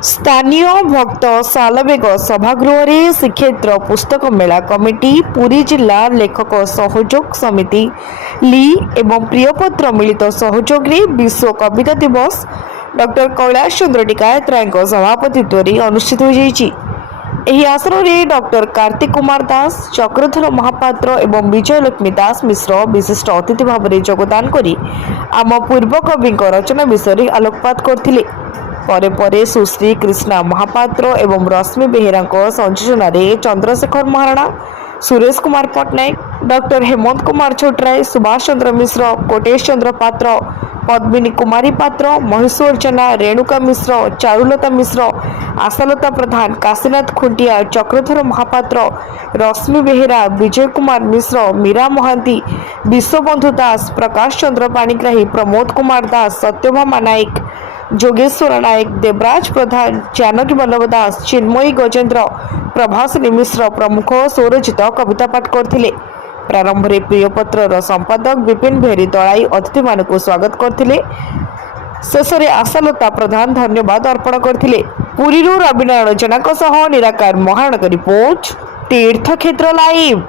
स्थानीय भक्त सालबेग सभागृह श्रीक्षेत्र पुस्तक मेला कमिटी पुरी जिला लेखक सहयोग समिति ली एवं प्रियपत्र मिलित सहयोग रे विश्व कविता दिवस डॉक्टर कैलाश चंद्र टिकायत राय सभापतित्व अनुष्ठित हो जाइछि। एही आसन रे डॉक्टर कार्तिक कुमार दास, चक्रधर महापात्र एवं विजय लक्ष्मी दास मिश्र विशिष्ट अतिथि भाव में योगदान करी आम पूर्व कवि रचना विषय आलोकपात करथिले। परे परे सुश्री कृष्णा महापात्र एवं रश्मि बेहेरा संयोजन रे चंद्रशेखर महाराणा, सुरेश कुमार पट्टनायक, डॉक्टर हेमंत कुमार छोटराय, सुभाष चंद्र मिश्र, कोटेश चंद्र पात्र, पद्मिनी कुमारी पात्र, महेश्वर जना, रेणुका मिश्र, चारुलता मिश्र, आशालता प्रधान, काशीनाथ खुंटिया, चक्रधर महापात्र, रश्मि बेहेरा, विजय कुमार मिश्र, मीरा महांती, विश्वबंधु दास, प्रकाश चंद्र पाणिग्राही, प्रमोद कुमार दास, सत्यभामा नायक, जोगेश्वर नायक, देवराज प्रधान, जानकी वल्लभ दास, चिन्मयी गजेन्द्र, प्रभासिनी मिश्र प्रमुख स्वरचित कविता पाठ करथिले। प्रारंभ में प्रियपत्र संपादक विपिन भेरी दलाई अतिथि मानक स्वागत करथिले। शेष में आशालता प्रधान धन्यवाद अर्पण करथिले। पुरी रविनारायण जेना निराकार महानगर रिपोर्ट तीर्थक्षेत्र लाइव।